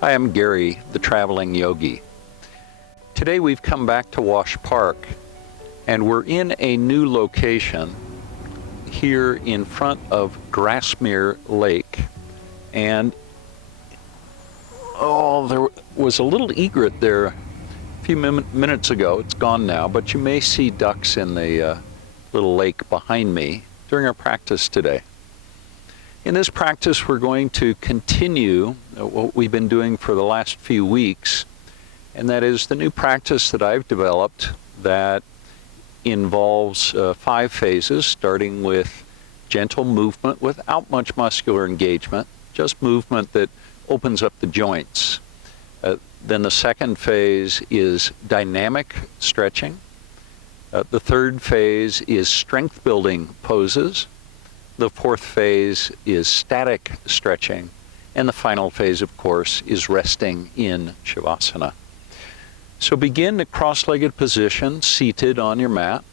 Hi, I'm Gary, the traveling yogi. Today we've come back to Wash Park, and we're in a new location here in front of Grassmere Lake. And there was a little egret there a few minutes ago. It's gone now, but you may see ducks in the little lake behind me during our practice today. In this practice, we're going to continue what we've been doing for the last few weeks, and that is the new practice that I've developed that involves 5 phases, starting with gentle movement without much muscular engagement, just movement that opens up the joints. Then the second phase is dynamic stretching. The third phase is strength building poses. The fourth phase is static stretching. And the final phase, of course, is resting in Shavasana. So begin a cross-legged position, seated on your mat.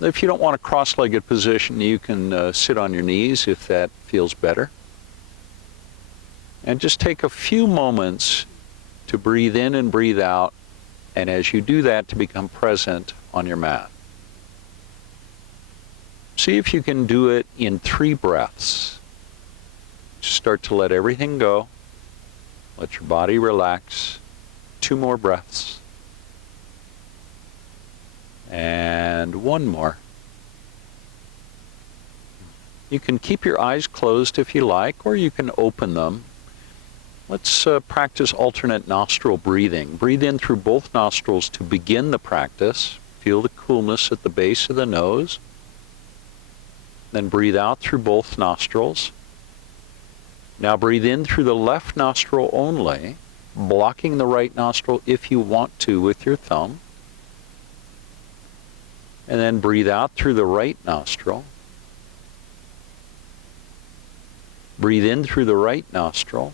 If you don't want a cross-legged position, you can sit on your knees if that feels better. And just take a few moments to breathe in and breathe out, and as you do that, to become present on your mat. See if you can do it in 3 breaths. Just start to let everything go. Let your body relax. 2 more breaths. And 1 more. You can keep your eyes closed if you like, or you can open them. Let's practice alternate nostril breathing. Breathe in through both nostrils to begin the practice. Feel the coolness at the base of the nose. Then breathe out through both nostrils. Now breathe in through the left nostril only, blocking the right nostril if you want to with your thumb. And then breathe out through the right nostril. Breathe in through the right nostril.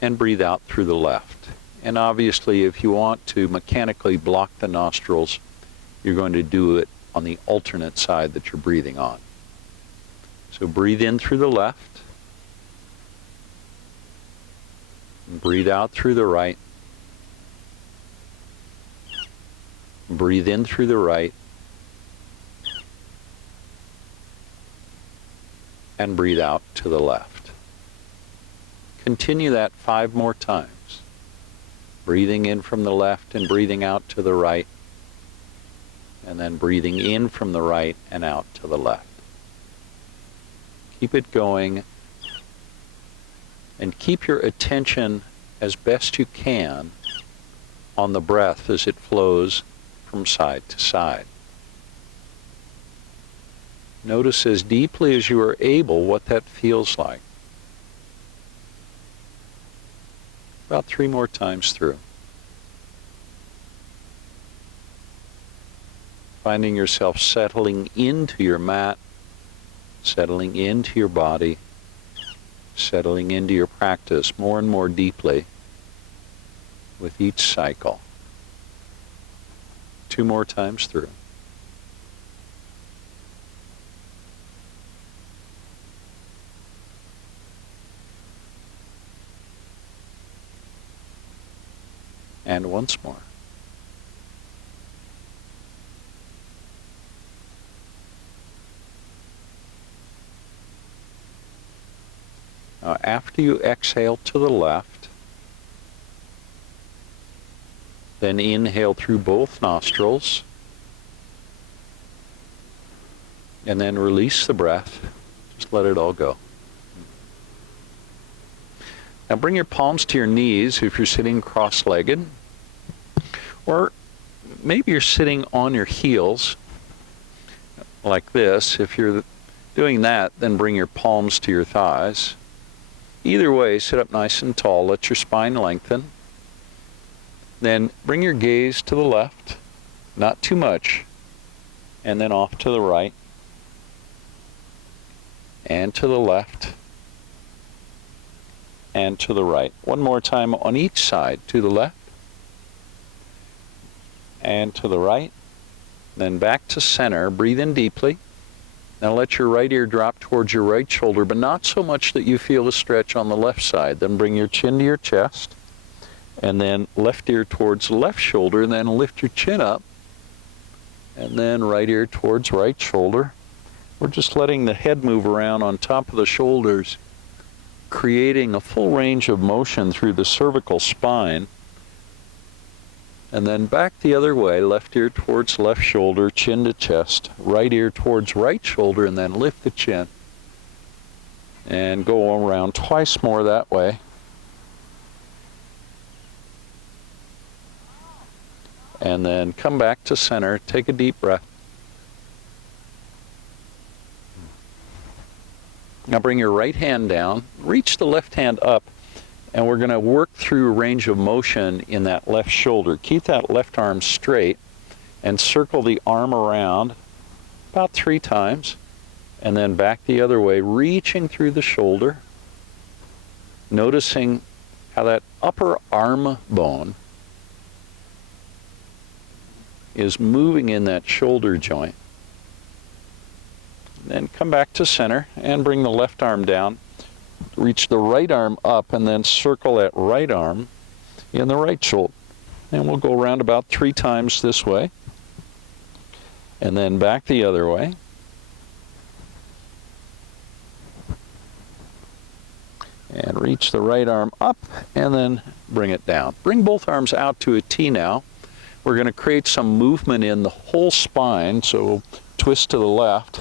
And breathe out through the left. And obviously, if you want to mechanically block the nostrils, you're going to do it on the alternate side that you're breathing on. So breathe in through the left. And breathe out through the right. Breathe in through the right. And breathe out to the left. Continue that 5 more times. Breathing in from the left and breathing out to the right. And then breathing in from the right and out to the left. Keep it going. And keep your attention as best you can on the breath as it flows from side to side. Notice as deeply as you are able what that feels like. About 3 more times through. Finding yourself settling into your mat, settling into your body, settling into your practice more and more deeply with each cycle. 2 more times through. And once more. Now, after you exhale to the left, then inhale through both nostrils, and then release the breath. Just let it all go. Now bring your palms to your knees if you're sitting cross-legged, or maybe you're sitting on your heels like this. If you're doing that, then bring your palms to your thighs. Either way, sit up nice and tall. Let your spine lengthen. Then bring your gaze to the left, not too much, and then off to the right, and to the left, and to the right. One more time on each side, to the left, and to the right, then back to center. Breathe in deeply. Now let your right ear drop towards your right shoulder, but not so much that you feel a stretch on the left side. Then bring your chin to your chest, and then left ear towards the left shoulder, and then lift your chin up, and then right ear towards right shoulder. We're just letting the head move around on top of the shoulders, creating a full range of motion through the cervical spine. And then back the other way, left ear towards left shoulder, chin to chest, right ear towards right shoulder, and then lift the chin. And go around twice more that way. And then come back to center, take a deep breath. Now bring your right hand down, reach the left hand up, and we're going to work through a range of motion in that left shoulder. Keep that left arm straight and circle the arm around about 3 times, and then back the other way, reaching through the shoulder, noticing how that upper arm bone is moving in that shoulder joint. Then come back to center and bring the left arm down. Reach the right arm up and then circle that right arm in the right shoulder. And we'll go around about 3 times this way. And then back the other way. And reach the right arm up and then bring it down. Bring both arms out to a T now. We're going to create some movement in the whole spine, so twist to the left,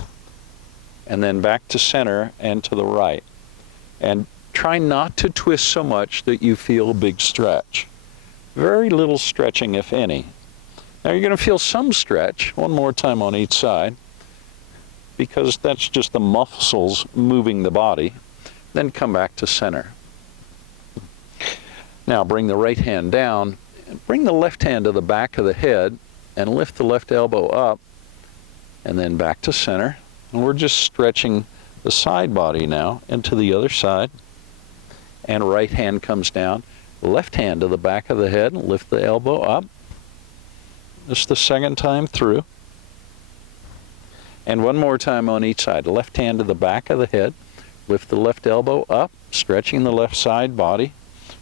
and then back to center and to the right. And try not to twist so much that you feel a big stretch. Very little stretching, if any. Now you're going to feel some stretch, one more time on each side, because that's just the muscles moving the body. Then come back to center. Now bring the right hand down, and bring the left hand to the back of the head, and lift the left elbow up, and then back to center. And we're just stretching the side body now into the other side. And right hand comes down, left hand to the back of the head, and lift the elbow up. Just the second time through. And one more time on each side. Left hand to the back of the head, lift the left elbow up, stretching the left side body,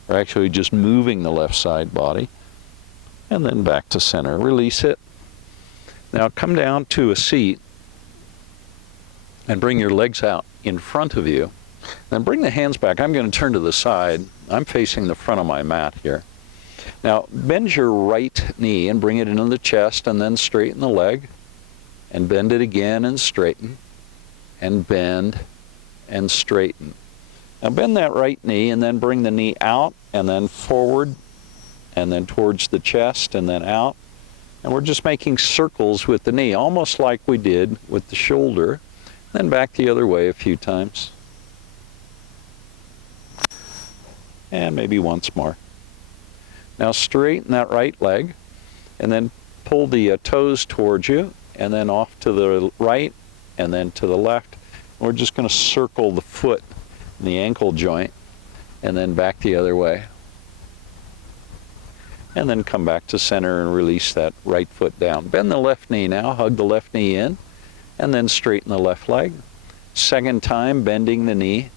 or actually just moving the left side body. And then back to center. Release it. Now come down to a seat and bring your legs out in front of you. Then bring the hands back. I'm going to turn to the side. I'm facing the front of my mat here. Now bend your right knee and bring it into the chest, and then straighten the leg. And bend it again and straighten. And bend and straighten. Now bend that right knee and then bring the knee out and then forward and then towards the chest and then out. And we're just making circles with the knee, almost like we did with the shoulder. Then back the other way a few times. And maybe once more. Now straighten that right leg and then pull the toes towards you and then off to the right and then to the left. We're just going to circle the foot and the ankle joint and then back the other way. And then come back to center and release that right foot down. Bend the left knee now, hug the left knee in, and then straighten the left leg. Second time, bending the knee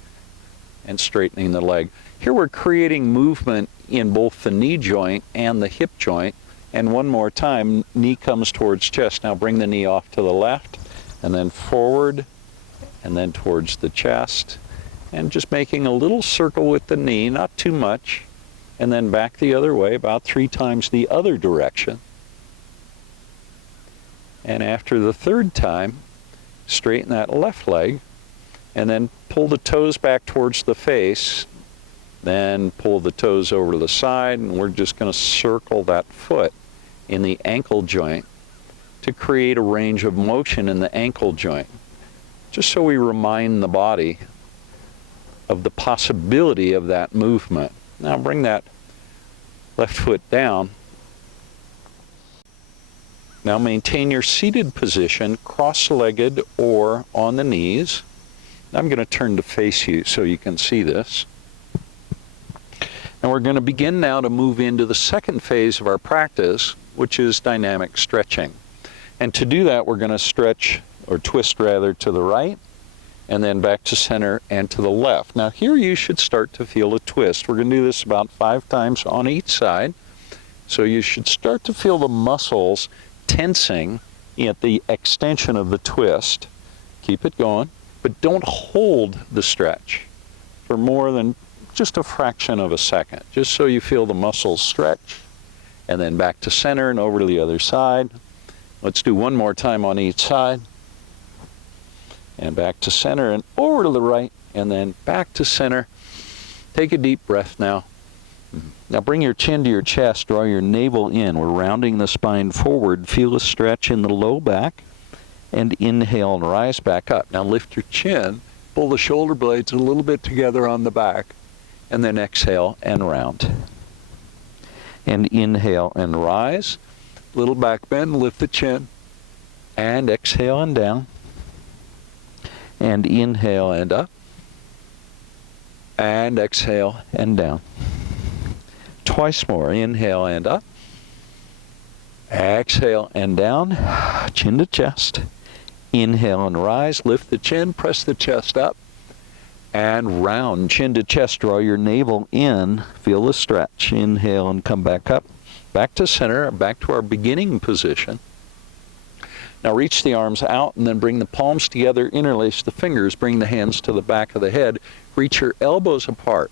and straightening the leg. Here we're creating movement in both the knee joint and the hip joint. And one more time, knee comes towards chest. Now bring the knee off to the left, and then forward, and then towards the chest. And just making a little circle with the knee, not too much. And then back the other way, about 3 times the other direction. And after the third time, straighten that left leg, and then pull the toes back towards the face, then pull the toes over to the side, and we're just going to circle that foot in the ankle joint to create a range of motion in the ankle joint, just so we remind the body of the possibility of that movement. Now bring that left foot down. Now maintain your seated position, cross-legged or on the knees. I'm going to turn to face you so you can see this. And we're going to begin now to move into the second phase of our practice, which is dynamic stretching. And to do that, we're going to stretch or twist rather, to the right, and then back to center and to the left. Now here you should start to feel a twist. We're going to do this about 5 times on each side. So you should start to feel the muscles tensing at the extension of the twist. Keep it going, but don't hold the stretch for more than just a fraction of a second, just so you feel the muscles stretch. And then back to center and over to the other side. Let's do one more time on each side. And back to center and over to the right, and then back to center. Take a deep breath now. Now bring your chin to your chest, draw your navel in. We're rounding the spine forward. Feel a stretch in the low back, and inhale and rise back up. Now lift your chin, pull the shoulder blades a little bit together on the back, and then exhale and round. And inhale and rise. Little back bend, lift the chin, and exhale and down. And inhale and up, and exhale and down. Twice more. Inhale and up, exhale and down, chin to chest. Inhale and rise, lift the chin, press the chest up, and round, chin to chest. Draw your navel in, feel the stretch. Inhale and come back up, back to center, back to our beginning position. Now reach the arms out and then bring the palms together, interlace the fingers, bring the hands to the back of the head, reach your elbows apart.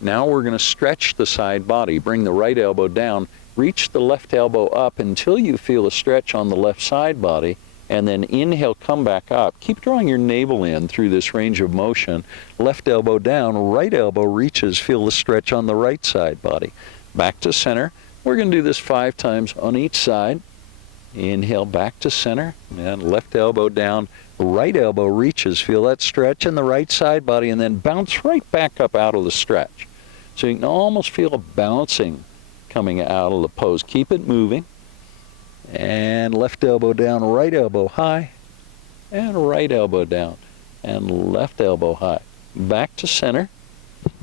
Now we're going to stretch the side body. Bring the right elbow down, reach the left elbow up until you feel a stretch on the left side body, and then inhale, come back up. Keep drawing your navel in through this range of motion. Left elbow down, right elbow reaches, feel the stretch on the right side body. Back to center. We're going to do this 5 times on each side. Inhale back to center, and left elbow down, right elbow reaches. Feel that stretch in the right side body, and then bounce right back up out of the stretch. So you can almost feel a bouncing coming out of the pose. Keep it moving. And left elbow down, right elbow high, and right elbow down, and left elbow high. Back to center.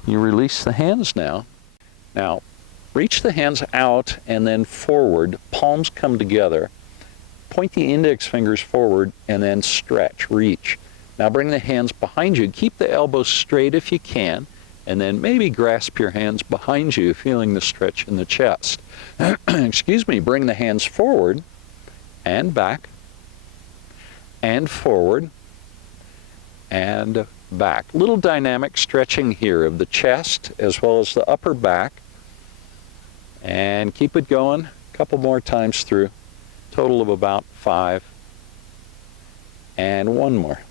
You release the hands now. Now, reach the hands out and then forward. Palms come together. Point the index fingers forward and then stretch, reach. Now bring the hands behind you. Keep the elbows straight if you can, and then maybe grasp your hands behind you, feeling the stretch in the chest. Excuse me, bring the hands forward and back and forward and back. Little dynamic stretching here of the chest as well as the upper back. And keep it going a couple more times through. Total of about 5. And one more.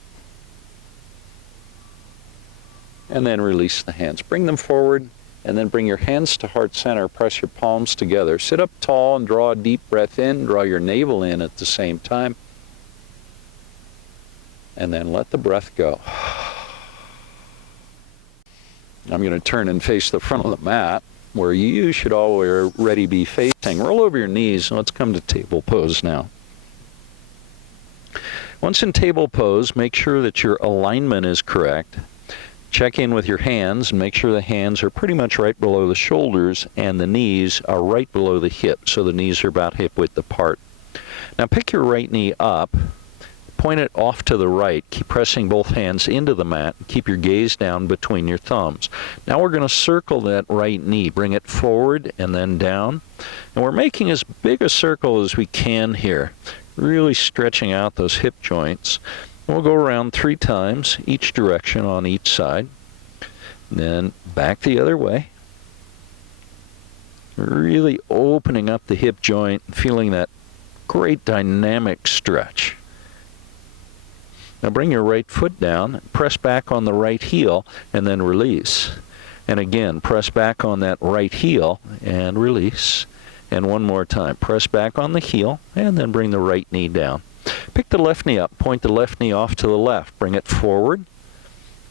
And then release the hands. Bring them forward, and then bring your hands to heart center. Press your palms together. Sit up tall and draw a deep breath in. Draw your navel in at the same time. And then let the breath go. I'm going to turn and face the front of the mat, where you should already be facing. Roll over your knees, and let's come to table pose now. Once in table pose, make sure that your alignment is correct. Check in with your hands and make sure the hands are pretty much right below the shoulders and the knees are right below the hips, so the knees are about hip width apart. Now pick your right knee up, point it off to the right, keep pressing both hands into the mat, keep your gaze down between your thumbs. Now we're going to circle that right knee, bring it forward and then down, and we're making as big a circle as we can here, really stretching out those hip joints. We'll go around 3 times, each direction on each side. Then back the other way. Really opening up the hip joint, feeling that great dynamic stretch. Now bring your right foot down, press back on the right heel, and then release. And again, press back on that right heel and release. And one more time, press back on the heel, and then bring the right knee down. Pick the left knee up, point the left knee off to the left, bring it forward,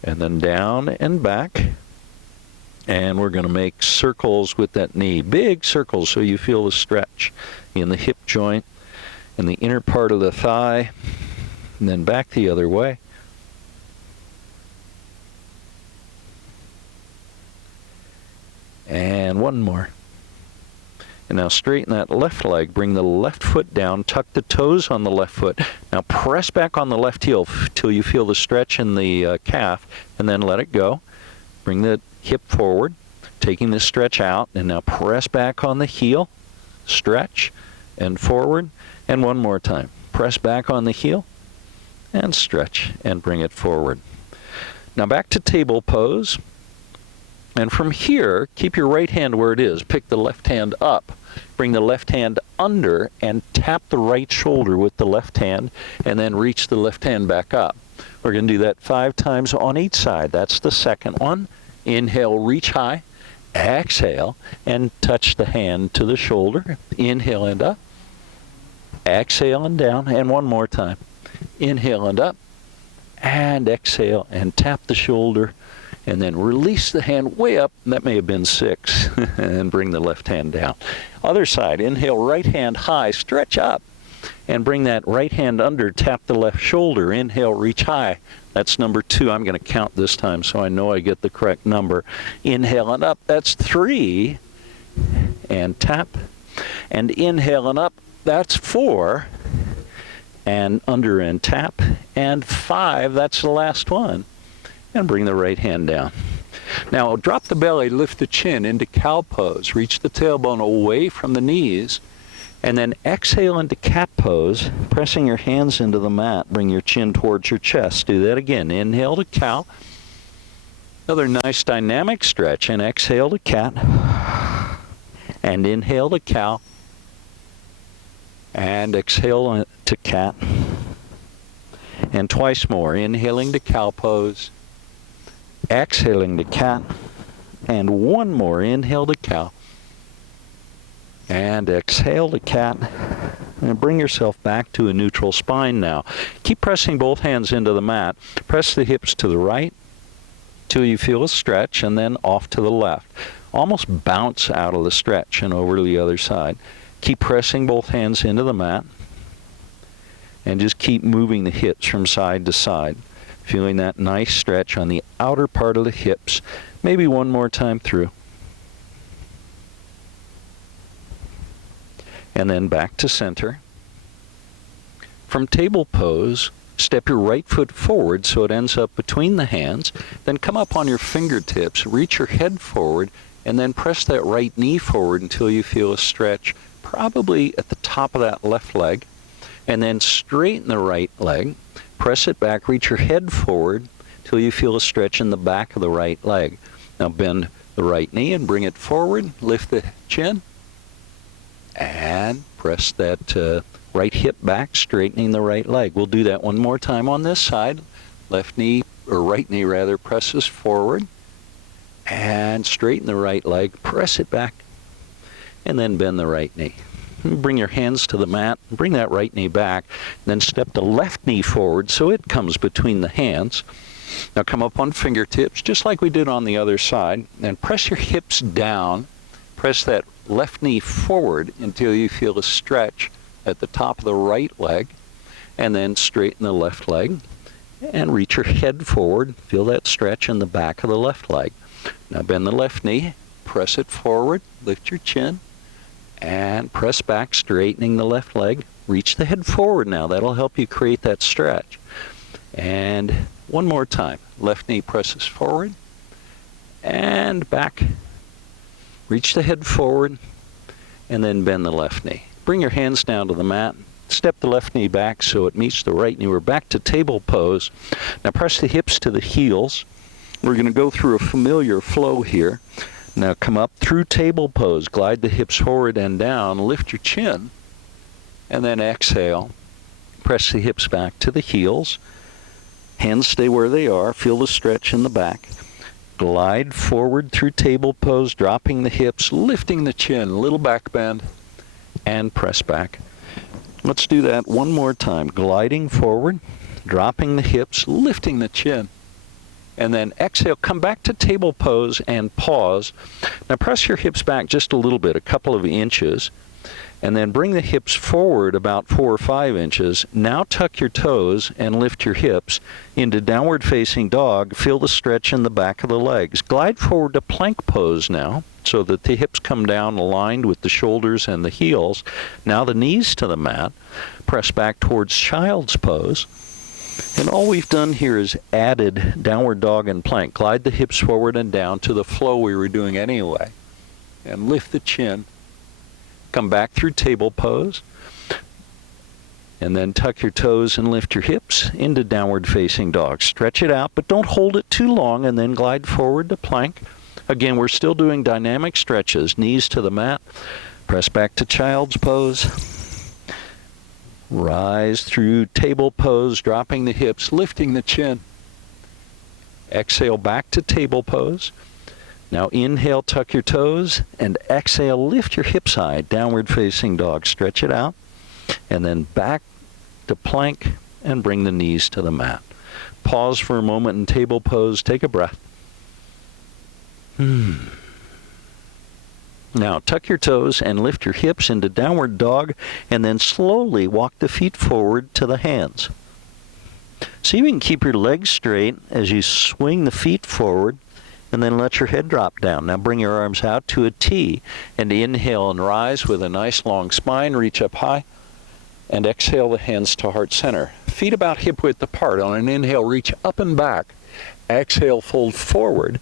and then down and back. And we're going to make circles with that knee, big circles, so you feel the stretch in the hip joint, in the inner part of the thigh, and then back the other way. And one more. And now straighten that left leg, bring the left foot down, tuck the toes on the left foot. Now press back on the left heel till you feel the stretch in the calf, and then let it go. Bring the hip forward, taking the stretch out, and now press back on the heel, stretch, and forward, and one more time. Press back on the heel, and stretch, and bring it forward. Now back to table pose. And from here, keep your right hand where it is. Pick the left hand up. Bring the left hand under and tap the right shoulder with the left hand, and then reach the left hand back up. We're going to do that 5 times on each side. That's the second one. Inhale, reach high. Exhale, and touch the hand to the shoulder. Inhale and up. Exhale and down. And one more time. Inhale and up. And exhale and tap the shoulder. And then release the hand way up. That may have been 6. And bring the left hand down. Other side. Inhale, right hand high. Stretch up. And bring that right hand under. Tap the left shoulder. Inhale, reach high. That's number 2. I'm going to count this time so I know I get the correct number. Inhale and up. That's 3. And tap. And inhale and up. That's 4. And under and tap. And 5. That's the last one. And bring the right hand down. Now drop the belly, lift the chin into cow pose. Reach the tailbone away from the knees. And then exhale into cat pose, pressing your hands into the mat. Bring your chin towards your chest. Do that again. Inhale to cow. Another nice dynamic stretch. And exhale to cat. And inhale to cow. And exhale to cat. And twice more. Inhaling to cow pose. Exhaling to cat. And one more. Inhale to cow. And exhale to cat. And bring yourself back to a neutral spine now. Keep pressing both hands into the mat. Press the hips to the right till you feel a stretch, and then off to the left. Almost bounce out of the stretch and over to the other side. Keep pressing both hands into the mat. And just keep moving the hips from side to side. Feeling that nice stretch on the outer part of the hips. Maybe one more time through. And then back to center. From table pose, step your right foot forward so it ends up between the hands. Then come up on your fingertips, reach your head forward, and then press that right knee forward until you feel a stretch, probably at the top of that left leg. And then straighten the right leg. Press it back, reach your head forward till you feel a stretch in the back of the right leg. Now bend the right knee and bring it forward. Lift the chin. And press that right hip back, straightening the right leg. We'll do that one more time on this side. Left knee, or right knee rather, presses forward. And straighten the right leg. Press it back. And then bend the right knee. Bring your hands to the mat, bring that right knee back, then step the left knee forward so it comes between the hands. Now come up on fingertips, just like we did on the other side, and press your hips down. Press that left knee forward until you feel a stretch at the top of the right leg, and then straighten the left leg, and reach your head forward. Feel that stretch in the back of the left leg. Now bend the left knee, press it forward, lift your chin, and press back, straightening the left leg. Reach the head forward now. That'll help you create that stretch. And one more time. Left knee presses forward. And back. Reach the head forward. And then bend the left knee. Bring your hands down to the mat. Step the left knee back so it meets the right knee. We're back to table pose. Now press the hips to the heels. We're going to go through a familiar flow here. Now come up through table pose, glide the hips forward and down, lift your chin, and then exhale. Press the hips back to the heels. Hands stay where they are, feel the stretch in the back. Glide forward through table pose, dropping the hips, lifting the chin, little back bend, and press back. Let's do that one more time. Gliding forward, dropping the hips, lifting the chin. And then exhale, come back to table pose and pause. Now press your hips back just a little bit, a couple of inches. And then bring the hips forward about 4 or 5 inches. Now tuck your toes and lift your hips into downward facing dog. Feel the stretch in the back of the legs. Glide forward to plank pose now, so that the hips come down aligned with the shoulders and the heels. Now the knees to the mat. Press back towards child's pose. And all we've done here is added downward dog and plank. Glide the hips forward and down to the flow we were doing anyway. And lift the chin. Come back through table pose. And then tuck your toes and lift your hips into downward facing dog. Stretch it out, but don't hold it too long, and then glide forward to plank. Again, we're still doing dynamic stretches. Knees to the mat. Press back to child's pose. Rise through table pose, dropping the hips, lifting the chin. Exhale back to table pose. Now inhale, tuck your toes, and exhale, lift your hips high, downward facing dog. Stretch it out, and then back to plank, and bring the knees to the mat. Pause for a moment in table pose. Take a breath. Now tuck your toes and lift your hips into downward dog, and then slowly walk the feet forward to the hands. See if you can keep your legs straight as you swing the feet forward, and then let your head drop down. Now bring your arms out to a T, and inhale and rise with a nice long spine. Reach up high, and exhale the hands to heart center. Feet about hip width apart. On an inhale, reach up and back. Exhale, fold forward.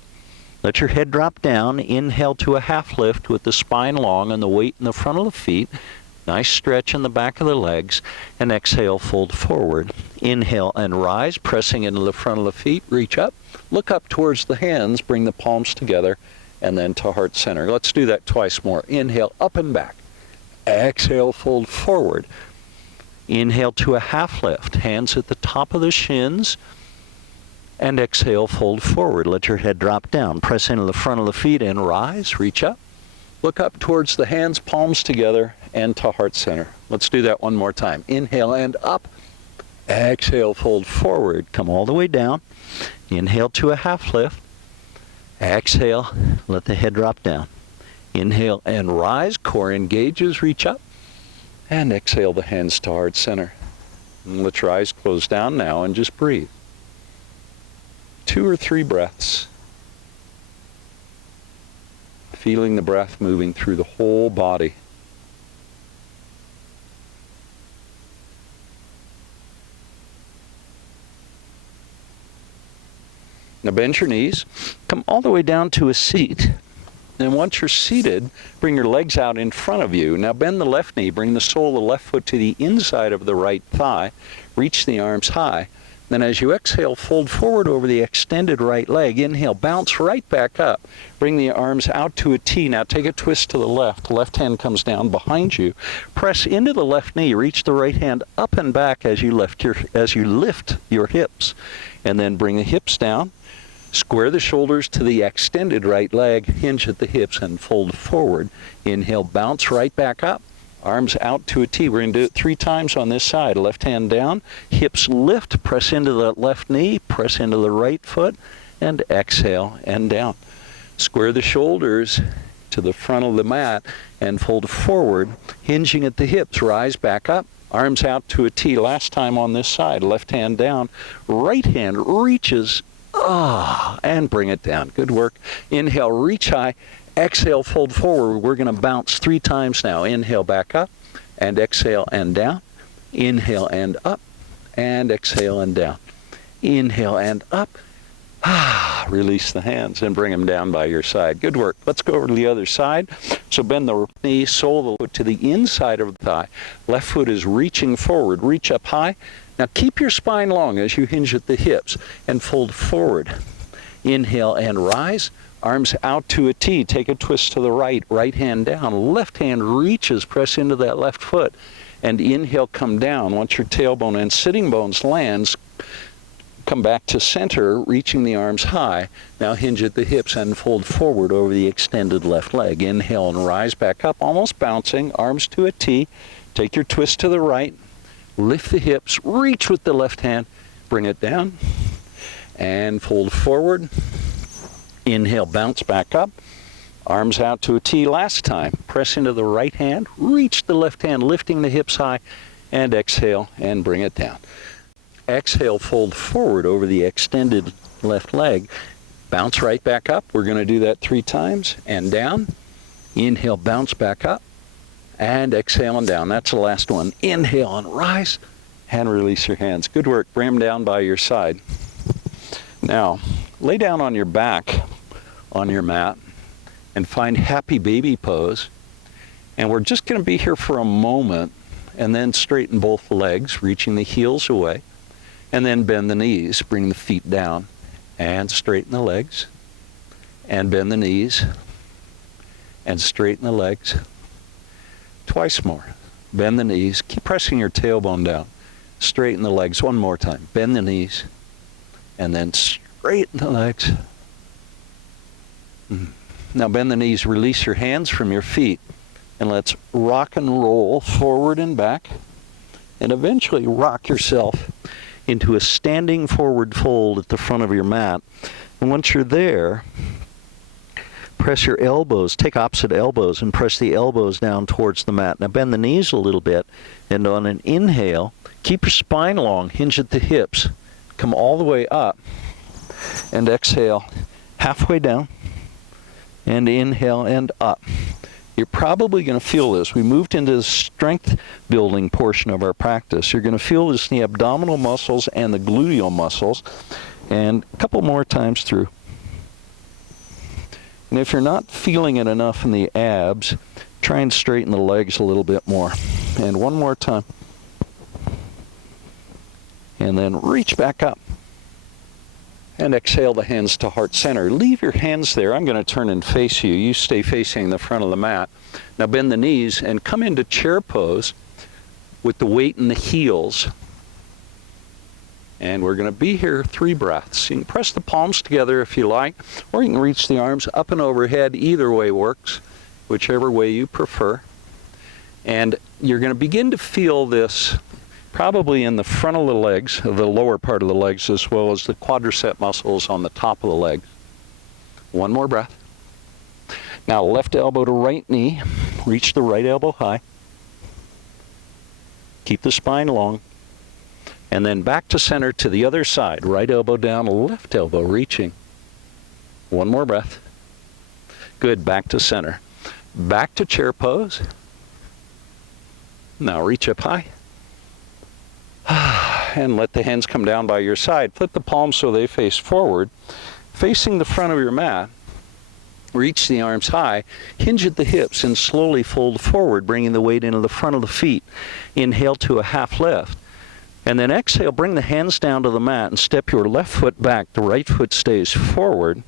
Let your head drop down. Inhale to a half lift with the spine long and the weight in the front of the feet. Nice stretch in the back of the legs. And exhale, fold forward. Inhale and rise, pressing into the front of the feet. Reach up. Look up towards the hands. Bring the palms together. And then to heart center. Let's do that twice more. Inhale, up and back. Exhale, fold forward. Inhale to a half lift. Hands at the top of the shins. And exhale, fold forward. Let your head drop down. Press into the front of the feet and rise. Reach up. Look up towards the hands, palms together, and to heart center. Let's do that one more time. Inhale and up. Exhale, fold forward. Come all the way down. Inhale to a half lift. Exhale, let the head drop down. Inhale and rise. Core engages. Reach up. And exhale the hands to heart center. And let your eyes close down now and just breathe. 2 or 3 breaths. Feeling the breath moving through the whole body. Now bend your knees. Come all the way down to a seat. And once you're seated, bring your legs out in front of you. Now bend the left knee. Bring the sole of the left foot to the inside of the right thigh. Reach the arms high. Then as you exhale, fold forward over the extended right leg. Inhale, bounce right back up. Bring the arms out to a T. Now take a twist to the left. The left hand comes down behind you. Press into the left knee. Reach the right hand up and back as you lift your hips. And then bring the hips down. Square the shoulders to the extended right leg. Hinge at the hips and fold forward. Inhale, bounce right back up. Arms out to a T. We're going to do it 3 times on this side. Left hand down, hips lift, press into the left knee, press into the right foot, and exhale and down. Square the shoulders to the front of the mat and fold forward, hinging at the hips. Rise back up, arms out to a T. Last time on this side. Left hand down, right hand reaches, and bring it down. Good work. Inhale, reach high. Exhale, fold forward. We're going to bounce 3 times now. Inhale, back up, and exhale and down. Inhale and up, and exhale and down. Inhale and up. Release the hands and bring them down by your side. Good work. Let's go over to the other side. So bend the knee, sole of the foot to the inside of the thigh. Left foot is reaching forward. Reach up high. Now keep your spine long as you hinge at the hips and fold forward. Inhale and rise. Arms out to a T. Take a twist to the right. Right hand down. Left hand reaches. Press into that left foot. And inhale, come down. Once your tailbone and sitting bones lands, come back to center, reaching the arms high. Now hinge at the hips and fold forward over the extended left leg. Inhale and rise back up, almost bouncing. Arms to a T. Take your twist to the right. Lift the hips. Reach with the left hand. Bring it down. And fold forward. Inhale, bounce back up. Arms out to a T last time. Press into the right hand, reach the left hand, lifting the hips high, and exhale and bring it down. Exhale, fold forward over the extended left leg. Bounce right back up. We're going to do that 3 times, and down. Inhale, bounce back up, and exhale and down. That's the last one. Inhale and rise, and release your hands. Good work. Bring them down by your side. Now, lay down on your back on your mat and find happy baby pose. And we're just going to be here for a moment, and then straighten both legs, reaching the heels away, and then bend the knees. Bring the feet down, and straighten the legs, and bend the knees, and straighten the legs. Twice more. Bend the knees. Keep pressing your tailbone down. Straighten the legs. One more time. Bend the knees, and then straighten the legs. Now bend the knees. Release your hands from your feet, and let's rock and roll forward and back, and eventually rock yourself into a standing forward fold at the front of your mat. And once you're there, press your elbows, take opposite elbows, and press the elbows down towards the mat. Now bend the knees a little bit, and on an inhale, keep your spine long, hinge at the hips, come all the way up, and exhale halfway down, and inhale and up. You're probably going to feel this. We moved into the strength building portion of our practice. You're going to feel this in the abdominal muscles and the gluteal muscles, and a couple more times through. And if you're not feeling it enough in the abs, try and straighten the legs a little bit more. And one more time. And then reach back up. And exhale the hands to heart center. Leave your hands there. I'm going to turn and face you. You stay facing the front of the mat. Now bend the knees and come into chair pose with the weight in the heels. And we're going to be here 3 breaths. You can press the palms together if you like, or you can reach the arms up and overhead. Either way works, whichever way you prefer. And you're going to begin to feel this probably in the front of the legs, the lower part of the legs, as well as the quadricep muscles on the top of the legs. One more breath. Now left elbow to right knee. Reach the right elbow high. Keep the spine long. And then back to center to the other side. Right elbow down, left elbow reaching. One more breath. Good, back to center. Back to chair pose. Now reach up high. And let the hands come down by your side. Flip the palms so they face forward. Facing the front of your mat, reach the arms high, hinge at the hips, and slowly fold forward, bringing the weight into the front of the feet. Inhale to a half lift. And then exhale, bring the hands down to the mat and step your left foot back. The right foot stays forward.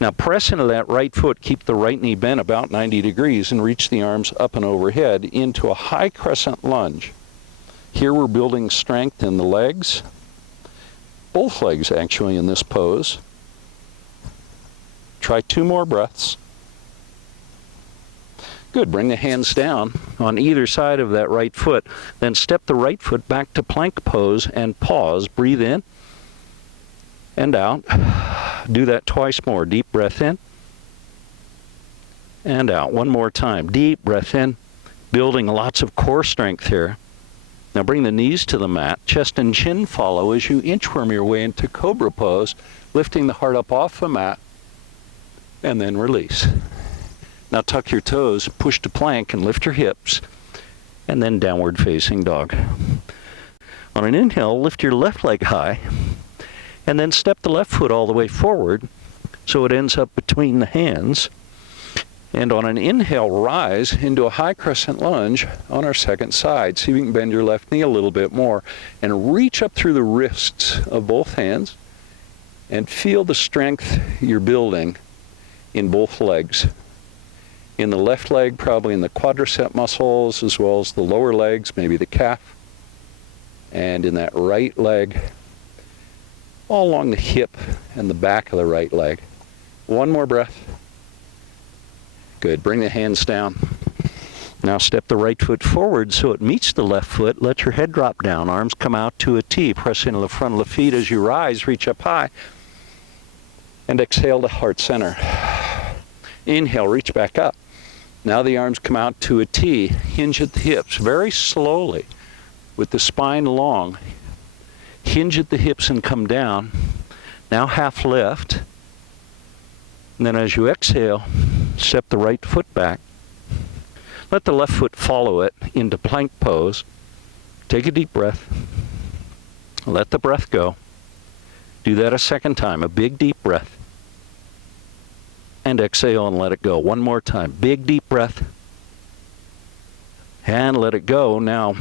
Now press into that right foot, keep the right knee bent about 90 degrees, and reach the arms up and overhead into a high crescent lunge. Here we're building strength in the legs, both legs actually in this pose. Try 2 more breaths. Good, bring the hands down on either side of that right foot. Then step the right foot back to plank pose and pause. Breathe in and out. Do that twice more. Deep breath in and out. One more time. Deep breath in. Building lots of core strength here. Now bring the knees to the mat. Chest and chin follow as you inchworm your way into cobra pose, lifting the heart up off the mat, and then release. Now tuck your toes, push to plank, and lift your hips, and then downward facing dog. On an inhale, lift your left leg high, and then step the left foot all the way forward so it ends up between the hands. And on an inhale, rise into a high crescent lunge on our second side. See if you can bend your left knee a little bit more and reach up through the wrists of both hands and feel the strength you're building in both legs. In the left leg, probably in the quadricep muscles, as well as the lower legs, maybe the calf. And in that right leg, all along the hip and the back of the right leg. One more breath. Good. Bring the hands down. Now step the right foot forward so it meets the left foot. Let your head drop down. Arms come out to a T. Press into the front of the feet as you rise. Reach up high. And exhale to heart center. Inhale, reach back up. Now the arms come out to a T. Hinge at the hips very slowly with the spine long. Hinge at the hips and come down. Now half lift. And then as you exhale, step the right foot back. Let the left foot follow it into plank pose. Take a deep breath. Let the breath go. Do that a second time, a big deep breath. And exhale and let it go. One more time, big deep breath. And let it go. Now,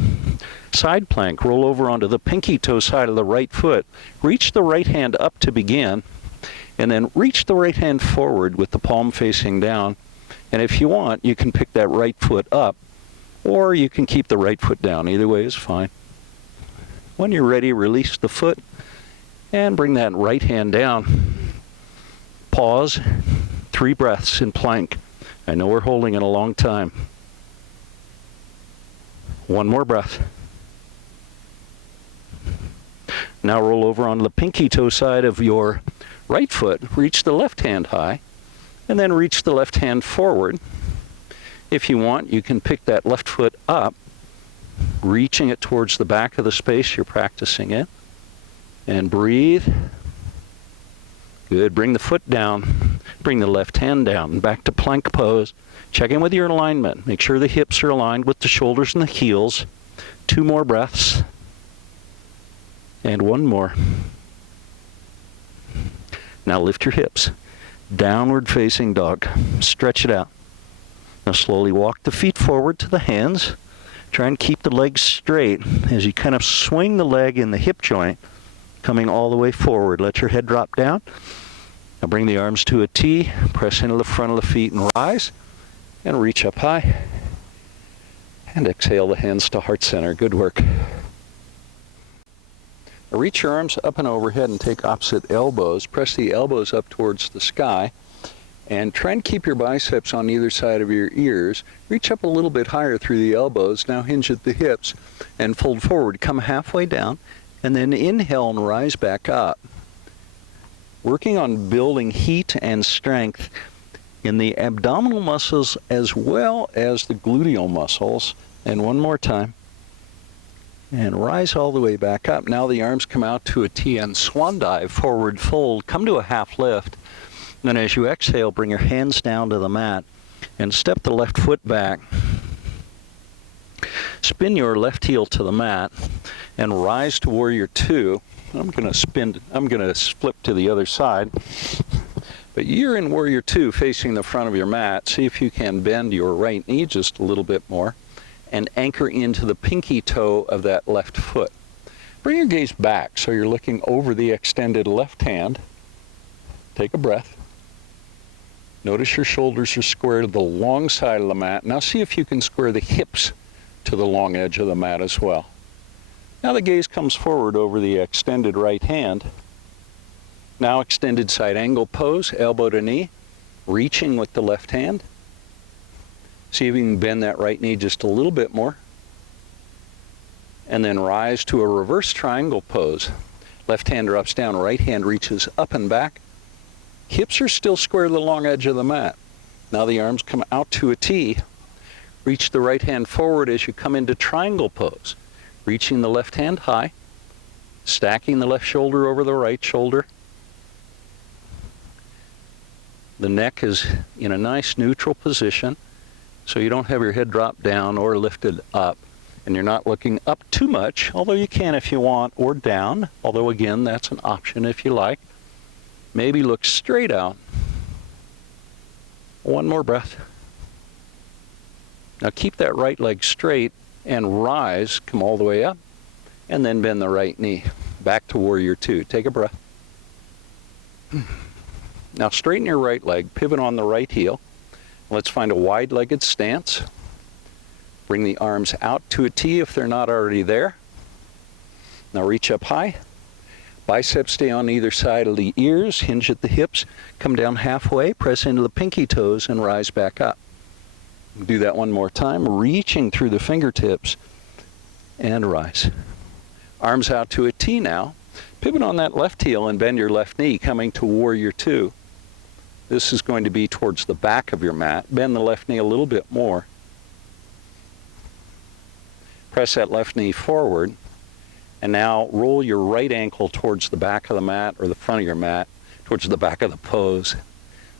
side plank, roll over onto the pinky toe side of the right foot. Reach the right hand up to begin, and then reach the right hand forward with the palm facing down. And if you want, you can pick that right foot up, or you can keep the right foot down. Either way is fine. When you're ready, release the foot and bring that right hand down. Pause. 3 breaths in plank. I know we're holding it a long time. One more breath. Now roll over on the pinky toe side of your right foot. Reach the left hand high, and then reach the left hand forward. If you want, you can pick that left foot up, reaching it towards the back of the space you're practicing in. And breathe. Good. Bring the foot down. Bring the left hand down. Back to plank pose. Check in with your alignment. Make sure the hips are aligned with the shoulders and the heels. 2 more breaths. And 1 more. Now lift your hips. Downward facing dog. Stretch it out. Now slowly walk the feet forward to the hands. Try and keep the legs straight as you kind of swing the leg in the hip joint, coming all the way forward. Let your head drop down. Now bring the arms to a T. Press into the front of the feet and rise. And reach up high. And exhale the hands to heart center. Good work. Now reach your arms up and overhead and take opposite elbows. Press the elbows up towards the sky. And try and keep your biceps on either side of your ears. Reach up a little bit higher through the elbows. Now hinge at the hips and fold forward. Come halfway down. And then inhale and rise back up. Working on building heat and strength in the abdominal muscles as well as the gluteal muscles. And one more time. And rise all the way back up. Now the arms come out to a T and swan dive, forward fold. Come to a half lift. Then as you exhale, bring your hands down to the mat and step the left foot back. Spin your left heel to the mat and rise to warrior 2. I'm going to flip to the other side. But you're in warrior 2 facing the front of your mat. See if you can bend your right knee just a little bit more and anchor into the pinky toe of that left foot. Bring your gaze back so you're looking over the extended left hand. Take a breath. Notice your shoulders are square to the long side of the mat. Now see if you can square the hips to the long edge of the mat as well. Now the gaze comes forward over the extended right hand. Now extended side angle pose, elbow to knee, reaching with the left hand. See if you can bend that right knee just a little bit more. And then rise to a reverse triangle pose. Left hand drops down, right hand reaches up and back. Hips are still square to the long edge of the mat. Now the arms come out to a T. Reach the right hand forward as you come into triangle pose. Reaching the left hand high. Stacking the left shoulder over the right shoulder. The neck is in a nice neutral position, so you don't have your head drop down or lifted up. And you're not looking up too much, although you can if you want, or down, although again, that's an option if you like. Maybe look straight out. One more breath. Now keep that right leg straight and rise, come all the way up, and then bend the right knee. Back to warrior 2. Take a breath. Now straighten your right leg, pivot on the right heel. Let's find a wide-legged stance. Bring the arms out to a T if they're not already there. Now reach up high. Biceps stay on either side of the ears, hinge at the hips, come down halfway, press into the pinky toes, and rise back up. Do that one more time, reaching through the fingertips, and rise. Arms out to a T now. Pivot on that left heel and bend your left knee, coming to warrior 2. This is going to be towards the back of your mat. Bend the left knee a little bit more. Press that left knee forward. And now roll your right ankle towards the back of the mat or the front of your mat, towards the back of the pose,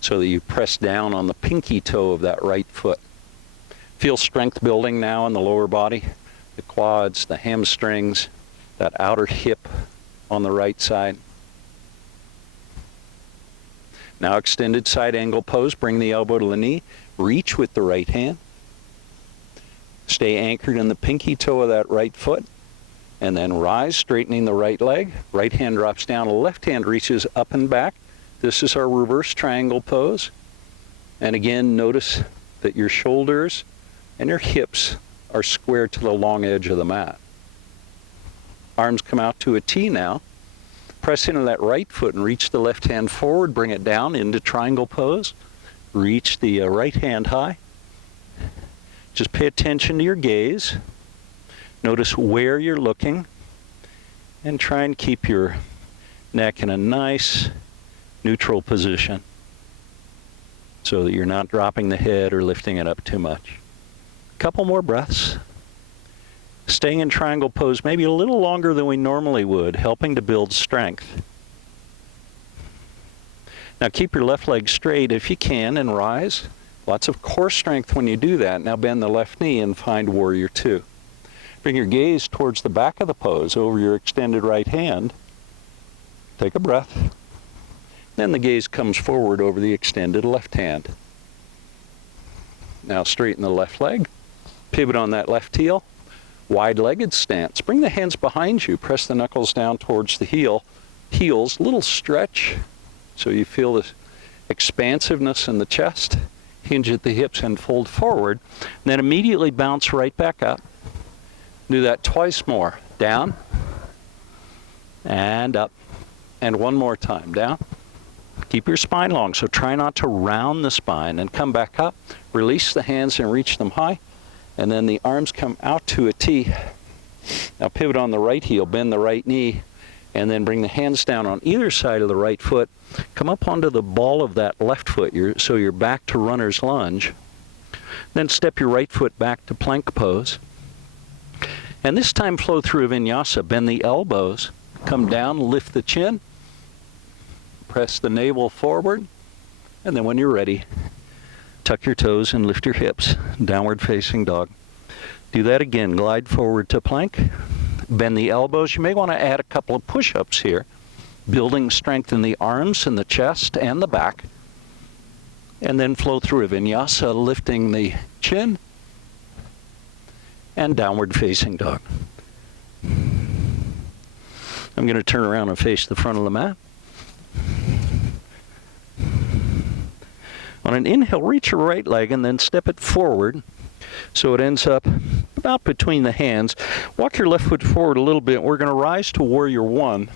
so that you press down on the pinky toe of that right foot. Feel strength building now in the lower body, the quads, the hamstrings, that outer hip on the right side. Now extended side angle pose, bring the elbow to the knee, reach with the right hand. Stay anchored in the pinky toe of that right foot. And then rise, straightening the right leg. Right hand drops down, left hand reaches up and back. This is our reverse triangle pose. And again, notice that your shoulders and your hips are square to the long edge of the mat. Arms come out to a T now. Press into that right foot and reach the left hand forward. Bring it down into triangle pose. Reach the right hand high. Just pay attention to your gaze. Notice where you're looking, and try and keep your neck in a nice neutral position so that you're not dropping the head or lifting it up too much. A couple more breaths. Staying in triangle pose maybe a little longer than we normally would, helping to build strength. Now keep your left leg straight if you can and rise. Lots of core strength when you do that. Now bend the left knee and find warrior two. Bring your gaze towards the back of the pose over your extended right hand. Take a breath. Then the gaze comes forward over the extended left hand. Now straighten the left leg. Pivot on that left heel. Wide-legged stance. Bring the hands behind you. Press the knuckles down towards the heels. Little stretch so you feel this expansiveness in the chest. Hinge at the hips and fold forward. And then immediately bounce right back up. Do that twice more. Down and up. And one more time. Down. Keep your spine long, so try not to round the spine. And come back up. Release the hands and reach them high. And then the arms come out to a T. Now pivot on the right heel, bend the right knee, and then bring the hands down on either side of the right foot. Come up onto the ball of that left foot, so you're back to runner's lunge. Then step your right foot back to plank pose. And this time flow through a vinyasa. Bend the elbows, come down, lift the chin, press the navel forward, and then when you're ready, tuck your toes and lift your hips, downward facing dog. Do that again, glide forward to plank, bend the elbows. You may want to add a couple of push-ups here, building strength in the arms and the chest and the back. And then flow through a vinyasa, lifting the chin, and downward facing dog. I'm going to turn around and face the front of the mat. On an inhale, reach your right leg and then step it forward so it ends up about between the hands. Walk your left foot forward a little bit. We're going to rise to warrior one,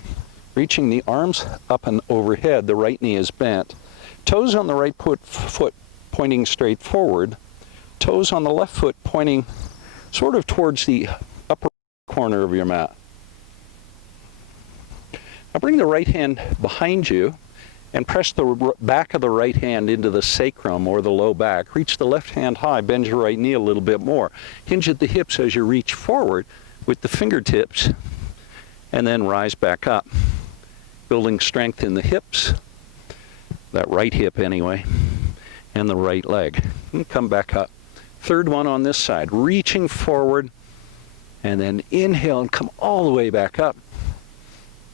reaching the arms up and overhead. The right knee is bent. Toes on the right foot pointing straight forward. Toes on the left foot pointing sort of towards the upper corner of your mat. Now bring the right hand behind you and press the back of the right hand into the sacrum or the low back. Reach the left hand high, bend your right knee a little bit more. Hinge at the hips as you reach forward with the fingertips, and then rise back up. Building strength in the hips, that right hip anyway, and the right leg. And come back up. Third one on this side, reaching forward, and then inhale and come all the way back up.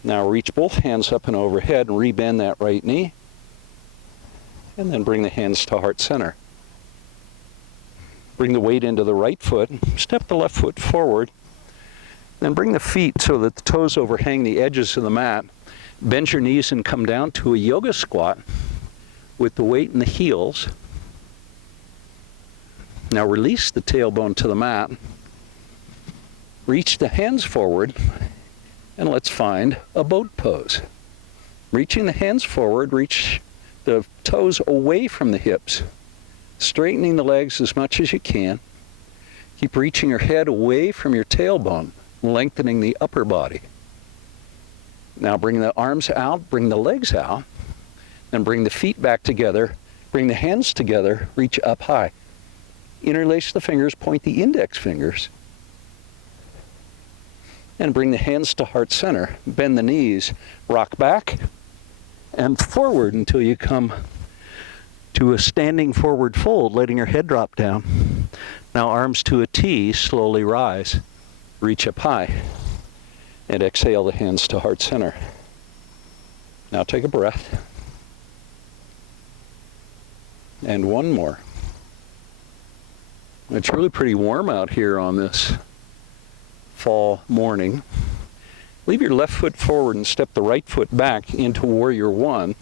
Now reach both hands up and overhead and rebend that right knee. And then bring the hands to heart center. Bring the weight into the right foot. Step the left foot forward. Then bring the feet so that the toes overhang the edges of the mat. Bend your knees and come down to a yoga squat with the weight in the heels. Now release the tailbone to the mat. Reach the hands forward. And let's find a boat pose. Reaching the hands forward, reach the toes away from the hips, straightening the legs as much as you can. Keep reaching your head away from your tailbone, lengthening the upper body. Now bring the arms out, bring the legs out. And bring the feet back together. Bring the hands together. Reach up high. Interlace the fingers. Point the index fingers. And bring the hands to heart center. Bend the knees. Rock back and forward until you come to a standing forward fold, letting your head drop down. Now arms to a T. Slowly rise. Reach up high. And exhale the hands to heart center. Now take a breath. And one more. It's really pretty warm out here on this fall morning. Leave your left foot forward and step the right foot back into warrior one.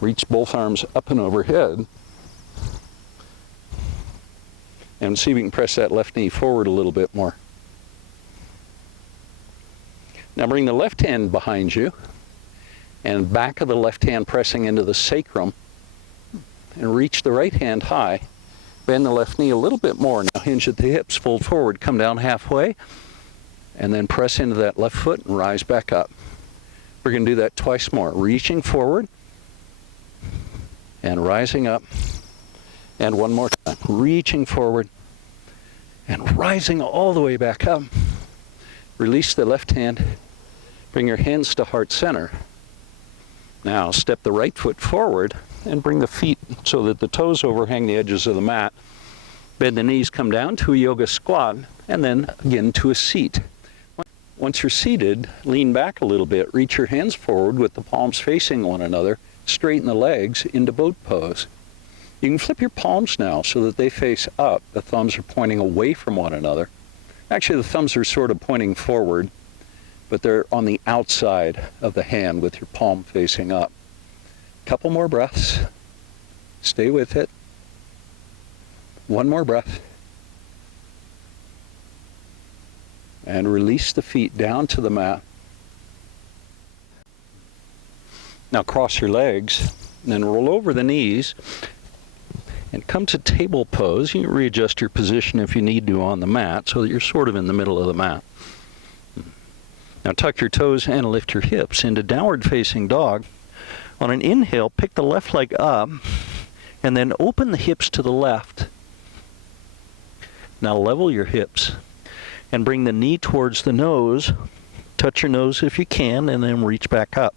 Reach both arms up and overhead. And see if you can press that left knee forward a little bit more. Now bring the left hand behind you and back of the left hand pressing into the sacrum. And reach the right hand high. Bend the left knee a little bit more. Now hinge at the hips, fold forward, come down halfway, and then press into that left foot and rise back up. We're going to do that twice more. Reaching forward and rising up. And one more time. Reaching forward and rising all the way back up. Release the left hand. Bring your hands to heart center. Now step the right foot forward and bring the feet so that the toes overhang the edges of the mat. Bend the knees, come down to a yoga squat, and then again to a seat. Once you're seated, lean back a little bit, reach your hands forward with the palms facing one another, straighten the legs into boat pose. You can flip your palms now so that they face up. The thumbs are pointing away from one another. Actually, the thumbs are sort of pointing forward, but they're on the outside of the hand with your palm facing up. Couple more breaths. Stay with it. One more breath. And release the feet down to the mat. Now cross your legs and then roll over the knees and come to table pose. You can readjust your position if you need to on the mat so that you're sort of in the middle of the mat. Now tuck your toes and lift your hips into downward facing dog. On an inhale, pick the left leg up and then open the hips to the left. Now level your hips and bring the knee towards the nose. Touch your nose if you can and then reach back up.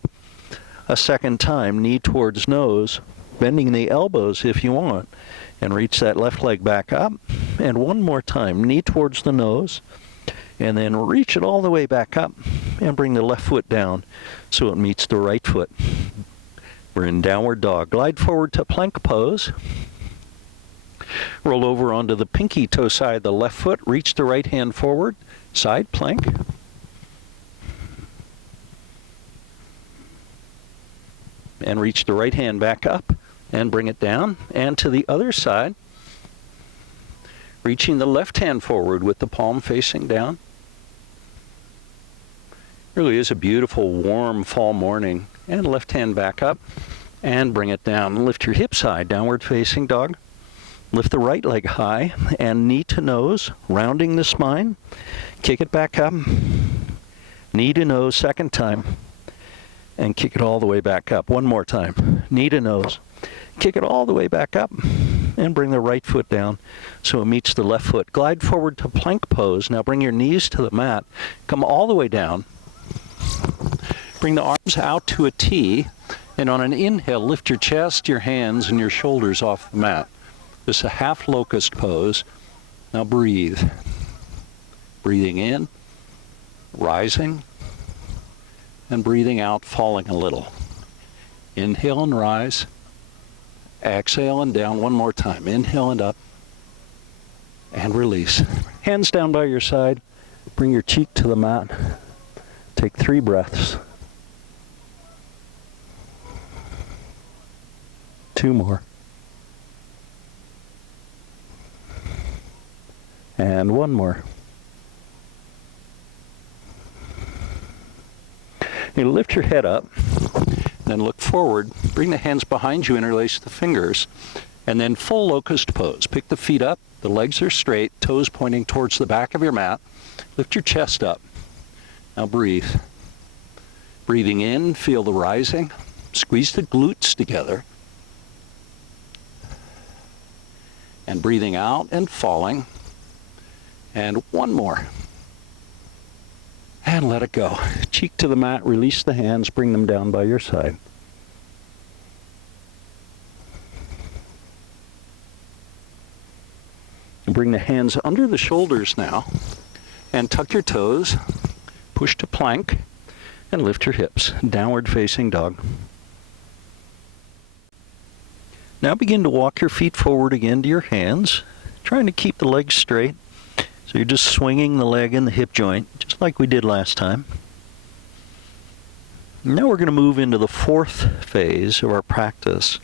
A second time, knee towards nose, bending the elbows if you want, and reach that left leg back up. And one more time, knee towards the nose, and then reach it all the way back up and bring the left foot down so it meets the right foot. We're in downward dog. Glide forward to plank pose. Roll over onto the pinky toe side of the left foot. Reach the right hand forward. Side plank. And reach the right hand back up and bring it down. And to the other side. Reaching the left hand forward with the palm facing down. Really is a beautiful, warm fall morning. And left hand back up and bring it down. Lift your hips high, downward facing dog. Lift the right leg high and knee to nose, rounding the spine. Kick it back up. Knee to nose, second time. And kick it all the way back up. One more time. Knee to nose. Kick it all the way back up and bring the right foot down so it meets the left foot. Glide forward to plank pose. Now bring your knees to the mat. Come all the way down. Bring the arms out to a T, and on an inhale, lift your chest, your hands, and your shoulders off the mat. This is a half locust pose. Now breathe. Breathing in, rising, and breathing out, falling a little. Inhale and rise. Exhale and down one more time. Inhale and up. And release. Hands down by your side. Bring your cheek to the mat. Take 3 breaths. 2 more. And 1 more. You lift your head up, then look forward. Bring the hands behind you, interlace the fingers, and then full locust pose. Pick the feet up, the legs are straight, toes pointing towards the back of your mat. Lift your chest up. Now breathe. Breathing in, feel the rising. Squeeze the glutes together. And breathing out and falling. And one more. And let it go. Cheek to the mat, release the hands, bring them down by your side. And bring the hands under the shoulders now. And tuck your toes. Push to plank. And lift your hips. Downward facing dog. Now begin to walk your feet forward again to your hands, trying to keep the legs straight. So you're just swinging the leg and the hip joint, just like we did last time. Now we're going to move into the fourth phase of our practice,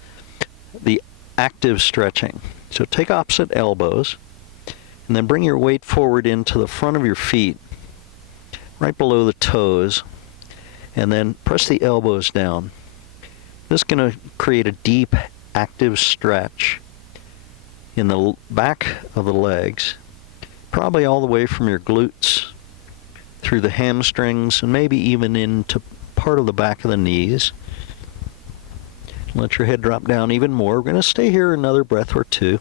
the active stretching. So take opposite elbows, and then bring your weight forward into the front of your feet, right below the toes, and then press the elbows down. This is going to create a deep active stretch in the back of the legs, probably all the way from your glutes through the hamstrings and maybe even into part of the back of the knees. Let your head drop down even more. We're going to stay here another breath or two.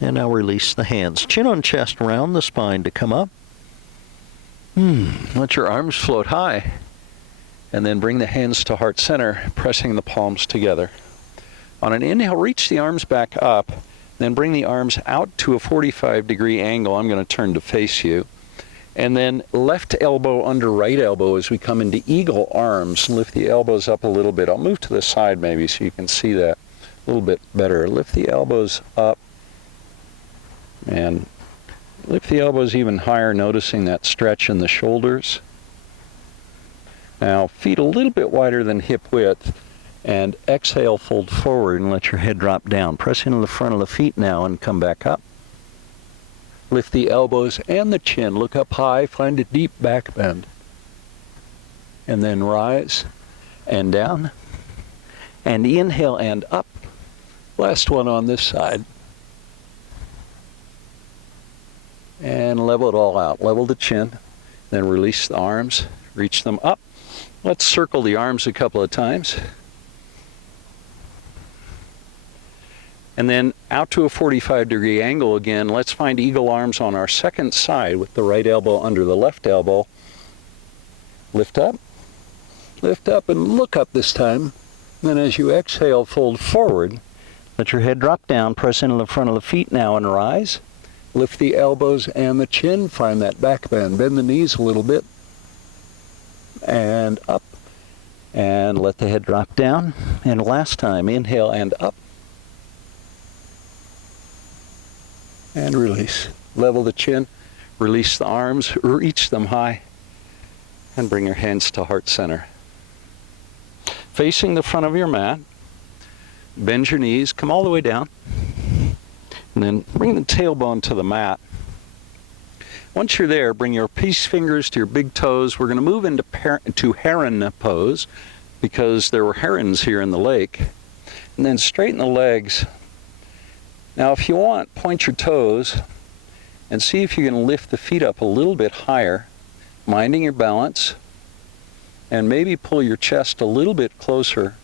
And now release the hands. Chin on chest, round the spine to come up. Let your arms float high. And then bring the hands to heart center, pressing the palms together. On an inhale, reach the arms back up. Then bring the arms out to a 45-degree angle. I'm going to turn to face you. And then left elbow under right elbow as we come into eagle arms. Lift the elbows up a little bit. I'll move to the side maybe so you can see that a little bit better. Lift the elbows up. And lift the elbows even higher, noticing that stretch in the shoulders. Now, feet a little bit wider than hip width. And exhale, fold forward and let your head drop down. Press into the front of the feet now and come back up. Lift the elbows and the chin. Look up high. Find a deep back bend. And then rise and down. And inhale and up. Last one on this side. And level it all out. Level the chin. Then release the arms. Reach them up. Let's circle the arms a couple of times. And then out to a 45-degree angle again. Let's find eagle arms on our second side with the right elbow under the left elbow. Lift up, and look up this time. Then as you exhale, fold forward. Let your head drop down. Press into the front of the feet now and rise. Lift the elbows and the chin. Find that back bend. Bend the knees a little bit. And up. And let the head drop down. And last time, inhale and up. And release. Level the chin. Release the arms. Reach them high. And bring your hands to heart center. Facing the front of your mat. Bend your knees. Come all the way down. And then bring the tailbone to the mat. Once you're there, bring your peace fingers to your big toes. We're going to move into heron pose because there were herons here in the lake. And then straighten the legs. Now, if you want, point your toes and see if you can lift the feet up a little bit higher, minding your balance, and maybe pull your chest a little bit closer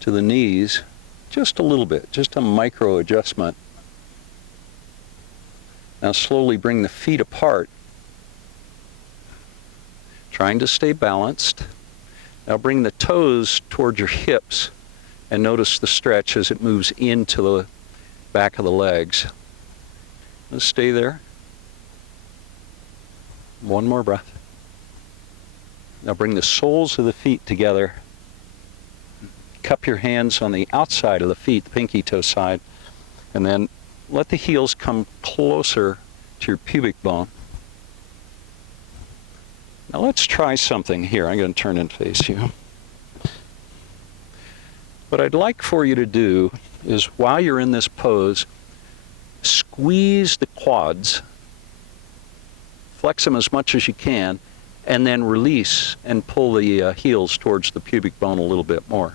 to the knees, just a little bit, just a micro adjustment. Now slowly bring the feet apart, trying to stay balanced. Now bring the toes towards your hips and notice the stretch as it moves into the back of the legs. Let's stay there. One more breath. Now bring the soles of the feet together. Cup your hands on the outside of the feet, the pinky toe side, and then let the heels come closer to your pubic bone. Now let's try something here. I'm going to turn and face you. What I'd like for you to do is, while you're in this pose, squeeze the quads, flex them as much as you can, and then release and pull the heels towards the pubic bone a little bit more.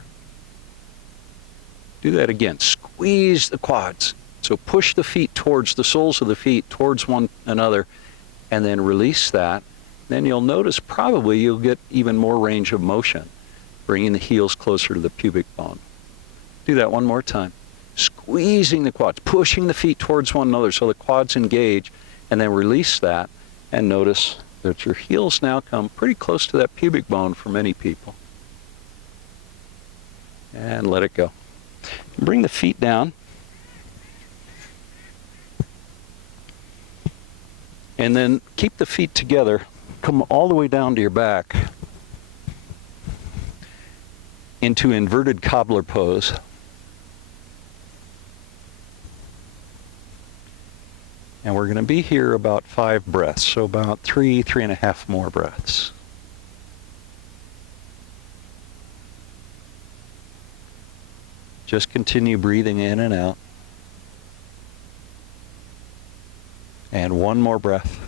Do that again. Squeeze the quads. So push the feet towards the soles of the feet, towards one another, and then release that Then you'll notice probably you'll get even more range of motion, bringing the heels closer to the pubic bone. Do that one more time. Squeezing the quads, pushing the feet towards one another so the quads engage, and then release that, and notice that your heels now come pretty close to that pubic bone for many people. And let it go. Bring the feet down. And then keep the feet together. Come all the way down to your back into inverted cobbler pose. And we're going to be here about 5 breaths, so about 3.5 more breaths. Just continue breathing in and out. And one more breath.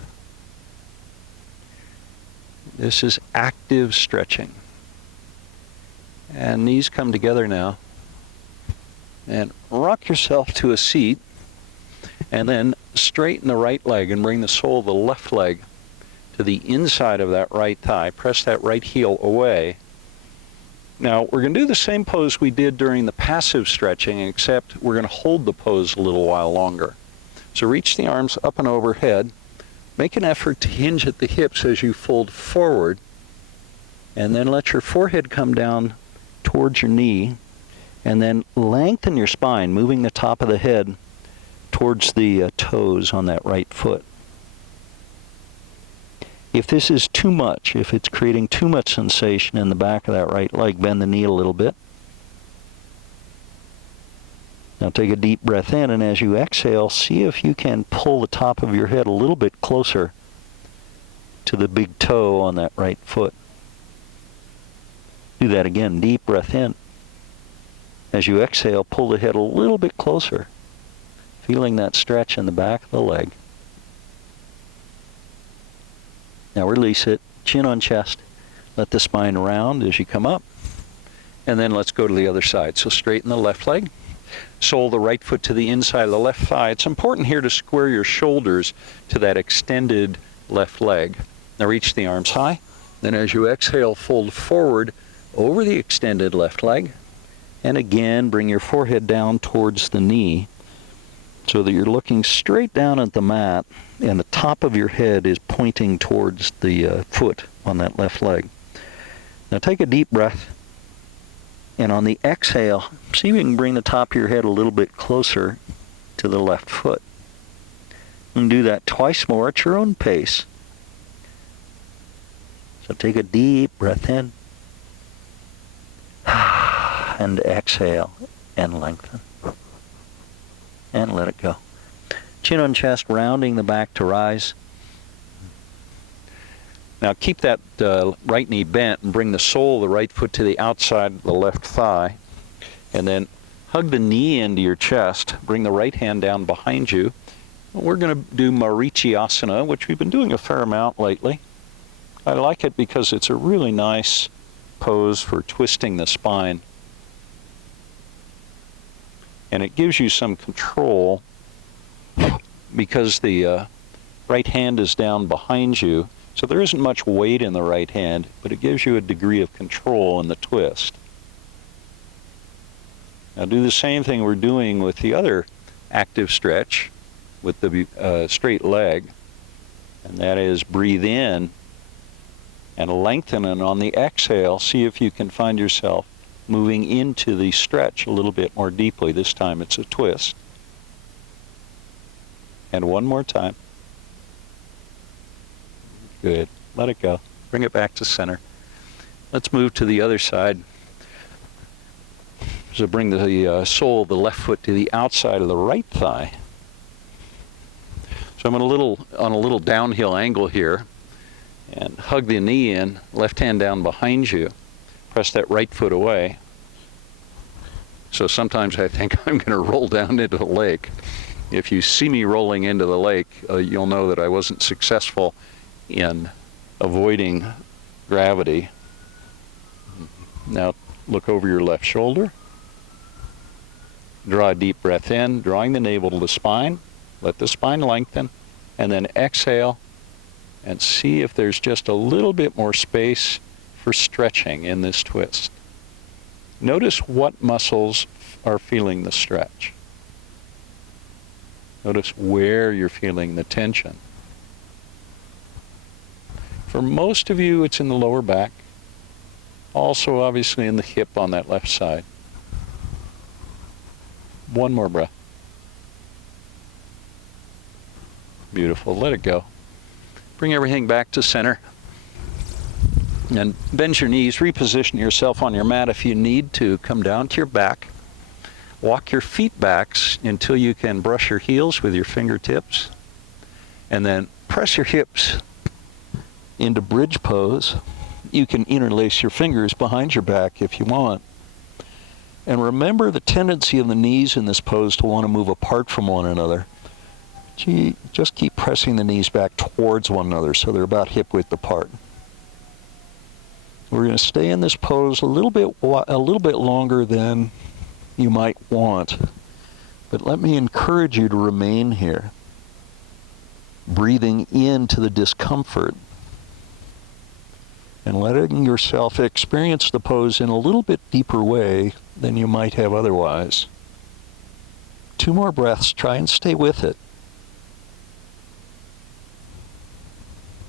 This is active stretching. And knees come together now. And rock yourself to a seat. And then straighten the right leg and bring the sole of the left leg to the inside of that right thigh. Press that right heel away. Now, we're going to do the same pose we did during the passive stretching, except we're going to hold the pose a little while longer. So reach the arms up and overhead. Make an effort to hinge at the hips as you fold forward. And then let your forehead come down towards your knee. And then lengthen your spine, moving the top of the head towards the toes on that right foot. If this is too much, if it's creating too much sensation in the back of that right leg, bend the knee a little bit. Now take a deep breath in, and as you exhale, see if you can pull the top of your head a little bit closer to the big toe on that right foot. Do that again, deep breath in. As you exhale, pull the head a little bit closer, feeling that stretch in the back of the leg. Now release it, chin on chest. Let the spine round as you come up. And then let's go to the other side. So straighten the left leg. Sole the right foot to the inside of the left thigh. It's important here to square your shoulders to that extended left leg. Now reach the arms high. Then as you exhale, fold forward over the extended left leg. And again, bring your forehead down towards the knee so that you're looking straight down at the mat and the top of your head is pointing towards the foot on that left leg. Now take a deep breath, and on the exhale, see if you can bring the top of your head a little bit closer to the left foot. And do that twice more at your own pace. So take a deep breath in and exhale and lengthen. And let it go. Chin on chest, rounding the back to rise. Now keep that right knee bent and bring the sole of the right foot to the outside of the left thigh. And then hug the knee into your chest. Bring the right hand down behind you. We're going to do Marichyasana, which we've been doing a fair amount lately. I like it because it's a really nice pose for twisting the spine. And it gives you some control because the right hand is down behind you. So there isn't much weight in the right hand, but it gives you a degree of control in the twist. Now do the same thing we're doing with the other active stretch with the straight leg. And that is breathe in and lengthen, and on the exhale, see if you can find yourself moving into the stretch a little bit more deeply. This time it's a twist. And one more time. Good. Let it go. Bring it back to center. Let's move to the other side. So bring the sole of the left foot to the outside of the right thigh. So I'm on a little downhill angle here, and hug the knee in, left hand down behind you. Press that right foot away. So sometimes I think I'm going to roll down into the lake. If you see me rolling into the lake, you'll know that I wasn't successful in avoiding gravity. Now look over your left shoulder. Draw a deep breath in, drawing the navel to the spine. Let the spine lengthen. And then exhale and see if there's just a little bit more space for stretching in this twist. Notice what muscles are feeling the stretch. Notice where you're feeling the tension. For most of you, it's in the lower back. Also, obviously, in the hip on that left side. One more breath. Beautiful. Let it go. Bring everything back to center. And bend your knees. Reposition yourself on your mat if you need to. Come down to your back. Walk your feet back until you can brush your heels with your fingertips. And then press your hips into bridge pose. You can interlace your fingers behind your back if you want. And remember the tendency of the knees in this pose to want to move apart from one another. Just keep pressing the knees back towards one another so they're about hip width apart. We're going to stay in this pose a little bit longer than you might want. But let me encourage you to remain here, breathing into the discomfort and letting yourself experience the pose in a little bit deeper way than you might have otherwise. 2 more breaths. Try and stay with it.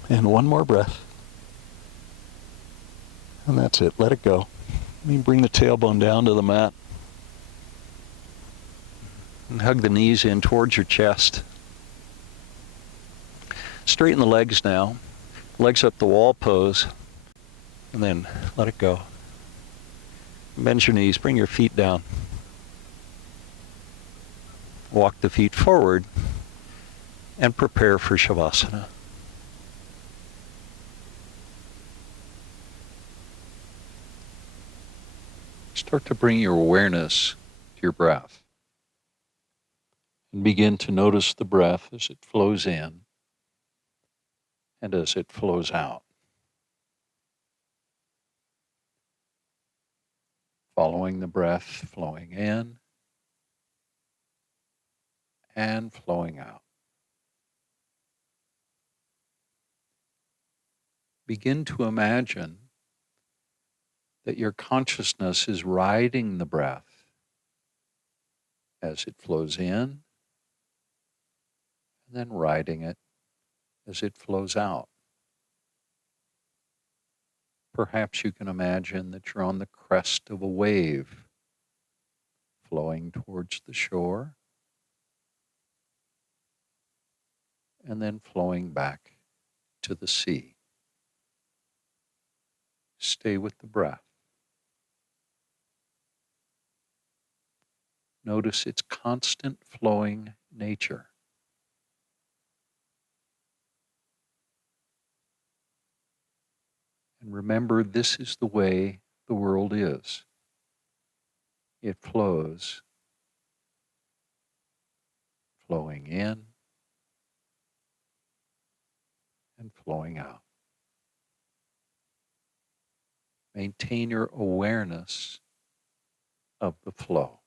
And 1 more breath. And that's it. Let it go. Let me bring the tailbone down to the mat. And hug the knees in towards your chest. Straighten the legs now. Legs up the wall pose. And then let it go. Bend your knees. Bring your feet down. Walk the feet forward. And prepare for Shavasana. Start to bring your awareness to your breath. And begin to notice the breath as it flows in and as it flows out. Following the breath flowing in and flowing out. Begin to imagine that your consciousness is riding the breath as it flows in, and then riding it as it flows out. Perhaps you can imagine that you're on the crest of a wave flowing towards the shore and then flowing back to the sea. Stay with the breath. Notice its constant flowing nature. And remember, this is the way the world is. It flows, flowing in and flowing out. Maintain your awareness of the flow.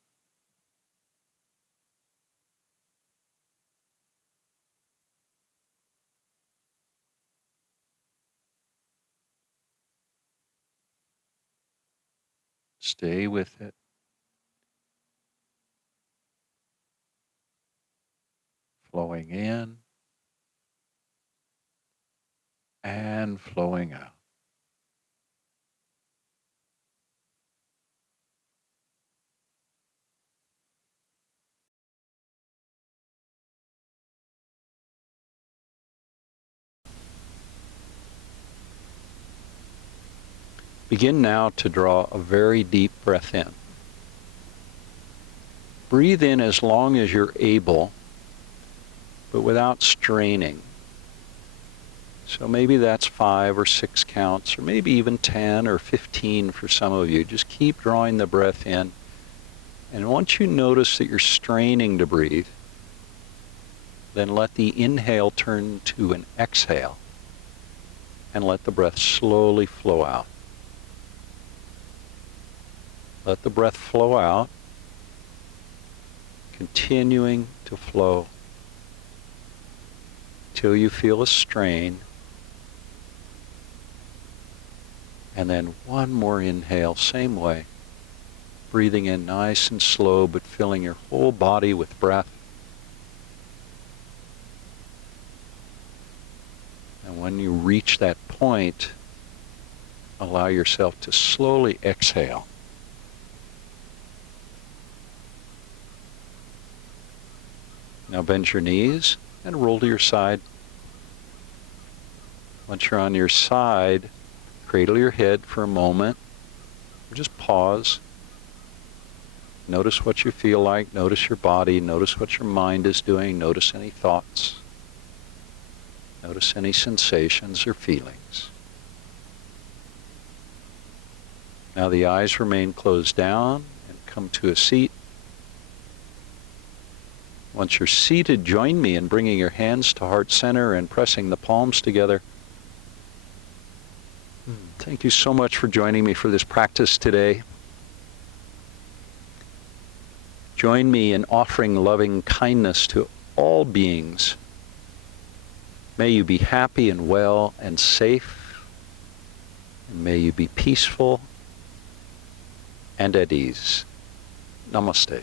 Stay with it. Flowing in and flowing out. Begin now to draw a very deep breath in. Breathe in as long as you're able, but without straining. So maybe that's 5 or 6 counts, or maybe even 10 or 15 for some of you. Just keep drawing the breath in. And once you notice that you're straining to breathe, then let the inhale turn to an exhale and let the breath slowly flow out. Let the breath flow out, continuing to flow till you feel a strain And then one more inhale, same way. Breathing in nice and slow, but filling your whole body with breath. And when you reach that point, allow yourself to slowly exhale. Now bend your knees and roll to your side. Once you're on your side, cradle your head for a moment. Just pause. Notice what you feel like. Notice your body. Notice what your mind is doing. Notice any thoughts. Notice any sensations or feelings. Now the eyes remain closed down and come to a seat. Once you're seated, join me in bringing your hands to heart center and pressing the palms together. Thank you so much for joining me for this practice today. Join me in offering loving kindness to all beings. May you be happy and well and safe. And may you be peaceful and at ease. Namaste.